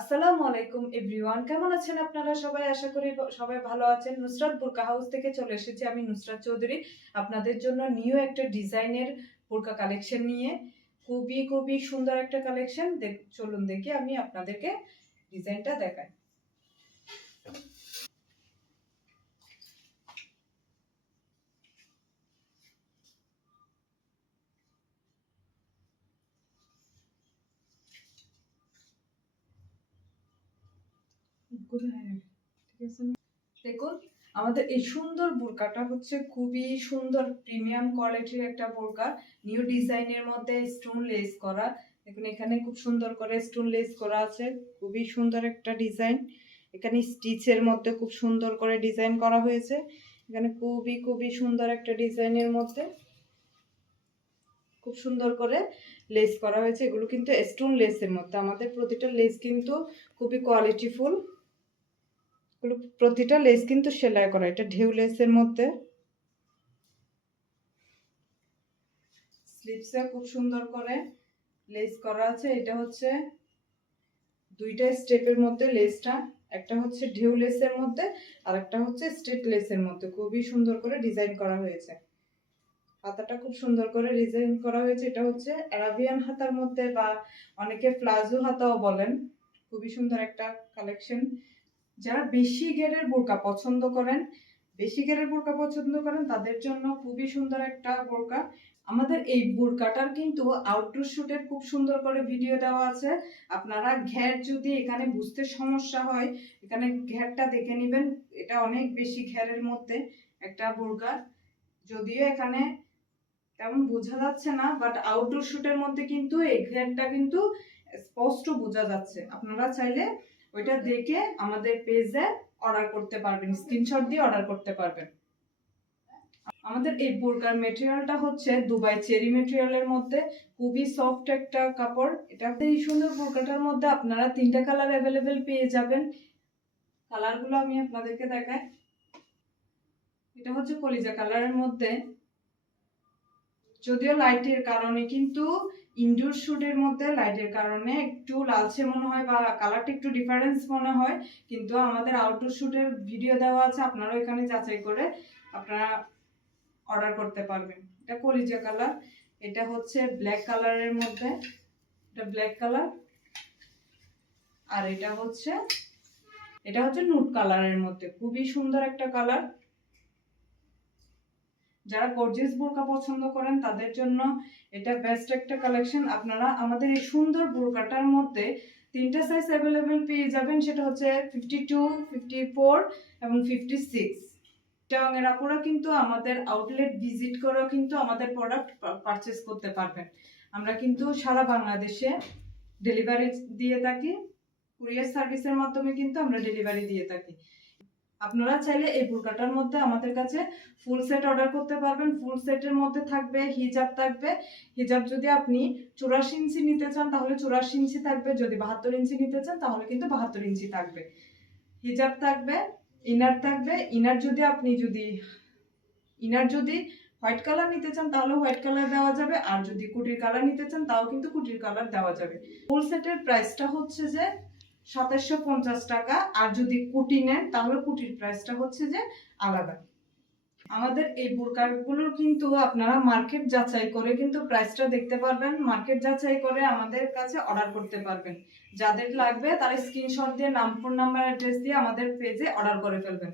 আসসালামু আলাইকুম এভরিওয়ান, কেমন আছেন আপনারা সবাই? আশা করি সবাই ভালো আছেন। নুসরাত বোরকা হাউস থেকে চলে এসেছি আমি, নুসরাত চৌধুরী। আপনাদের জন্য নিউ একটা ডিজাইনের বোরকা কালেকশন নিয়ে। খুবই খুবই সুন্দর একটা কালেকশন চলুন দেখি আমি আপনাদেরকে ডিজাইনটা দেখাই। ঠিক আছে দেখুন, আমাদের এই সুন্দর বোরকাটা হচ্ছে খুবই সুন্দর প্রিমিয়াম কোয়ালিটির একটা বোরকা। নিউ ডিজাইনের মধ্যে স্টোন লেস করা। দেখুন, এখানে খুব সুন্দর করে স্টোন লেস করা আছে। খুবই সুন্দর একটা ডিজাইন এখানে স্টিচের মধ্যে খুব সুন্দর করে ডিজাইন করা হয়েছে। এখানে খুবই খুবই সুন্দর একটা ডিজাইনের মধ্যে খুব সুন্দর করে লেস করা হয়েছে। এগুলো কিন্তু স্টোন লেসের মধ্যে। আমাদের প্রতিটা লেস কিন্তু খুবই কোয়ালিটিফুল প্রতিটা লেস কিন্তু সেলাই করা, এটা ঢেউ লেসের মধ্যে। স্লিপসে খুব সুন্দর করে লেস করা আছে, এটা হচ্ছে দুইটা স্টেপের মধ্যে লেসটা, একটা হচ্ছে ঢেউ লেসের মধ্যে আর একটা হচ্ছে স্ট্রেট লেসের মধ্যে। খুবই সুন্দর করে ডিজাইন করা হয়েছে। হাতাটা খুব সুন্দর করে ডিজাইন করা হয়েছে, এটা হচ্ছে অ্যারাবিয়ান হাতার মধ্যে বা অনেকে প্লাজো হাতাও বলেন। খুবই সুন্দর একটা কালেকশন। যারা বেশি গেরের বোরকা পছন্দ করেন, বেশি গেরের বোরকা পছন্দ করেন, তাদের জন্য খুবই সুন্দর একটা বোরকা। আমাদের এই বোরকাটার কিন্তু আউটডোর শুটের খুব সুন্দর করে ভিডিও দেওয়া আছে। আপনারা ঘ্যার যদি এখানে বুঝতে সমস্যা হয়, এখানে ঘ্যারটা দেখে নেবেন। এটা অনেক বেশি ঘ্যারের মধ্যে একটা বোরকা। যদিও এখানে তেমন বোঝা যাচ্ছে না বাট আউটডোর শুটের মধ্যে কিন্তু এই ঘ্যারটা কিন্তু স্পষ্ট বোঝা যাচ্ছে। আপনারা চাইলে ওইটা দেখে আমাদের পেজে অর্ডার করতে পারবেন স্ক্রিনশট দিয়ে অর্ডার করতে পারবেন। আমাদের এই বোরকার মেটেরিয়ালটা হচ্ছে দুবাই চেরি মেটেরিয়ালের মধ্যে। খুবই সফট একটা কাপড়। এটা এই সুন্দর বোরকাটার মধ্যে আপনারা তিনটা কালার অ্যাভেলেবেল পেয়ে যাবেন। কালারগুলো আমি আপনাদেরকে দেখাই। এটা হচ্ছে কলিজা কালারের মধ্যে যদিও লাইটের কারণে, কিন্তু ইনডোর শুটের মধ্যে লাইটের কারণে একটু লালচে মনে হয় বা কালারটা একটু ডিফারেন্স মনে হয়। কিন্তু আমাদের আউটডোর শুটের ভিডিও দেওয়া আছে, আপনারা এখানে যাচাই করে আপনারা অর্ডার করতে পারবেন। এটা কলিজা কালার এটা হচ্ছে ব্ল্যাক কালারের মধ্যে, এটা ব্ল্যাক কালার আর এটা হচ্ছে এটা হচ্ছে নুট কালারের মধ্যে। খুবই সুন্দর একটা কালার যারা গর্জিয়াস বোরকা পছন্দ করেন, তাদের জন্য এটা বেস্ট একটা কালেকশন আপনারা আমাদের এই সুন্দর বোরকাটার মধ্যে তিনটা সাইজ অ্যাভেলেবেল পেয়ে যাবেন, সেটা হচ্ছে ফিফটি টু ফিফটি ফোর এবং ফিফটি সিক্স এর আপুরা কিন্তু আমাদের আউটলেট ভিজিট করেও কিন্তু আমাদের প্রোডাক্ট পারচেস করতে পারবেন। আমরা কিন্তু সারা বাংলাদেশে ডেলিভারি দিয়ে থাকি। কুরিয়ার সার্ভিসের মাধ্যমে কিন্তু আমরা ডেলিভারি দিয়ে থাকি। আপনারা চাইলে এই বোরকাটার মধ্যে আমাদের কাছে ফুল সেট অর্ডার করতে পারবেন। ফুল সেটের মধ্যে থাকবে হিজাব থাকবে। হিজাব যদি আপনি চুরাশি ইঞ্চি নিতে চান, তাহলে চুরাশি ইঞ্চি থাকবে। যদি বাহাত্তর ইঞ্চি নিতে চান, তাহলে কিন্তু বাহাত্তর ইঞ্চি থাকবে। হিজাব থাকবে ইনার থাকবে। ইনার যদি আপনি যদি ইনার যদি হোয়াইট কালার নিতে চান, তাহলে হোয়াইট কালার দেওয়া যাবে। আর যদি কুটির কালার নিতে চান, তাও কিন্তু কুটির কালার দেওয়া যাবে। ফুল সেটের প্রাইসটা হচ্ছে যে সাতাশশো পঞ্চাশ টাকা, আর যদি কুটি নেন, তাহলে কুটির প্রাইসটা হচ্ছে যে আলাদা। আমাদের এই বোরকাগুলোর কিন্তু আপনারা মার্কেট যাচাই করে কিন্তু প্রাইসটা দেখতে পারবেন মার্কেট যাচাই করে আমাদের কাছে অর্ডার করতে পারবেন। যাদের লাগবে তারা স্ক্রিনশট দিয়ে নাম ফোন নাম্বার অ্যাড্রেস দিয়ে আমাদের পেজে অর্ডার করে ফেলবেন।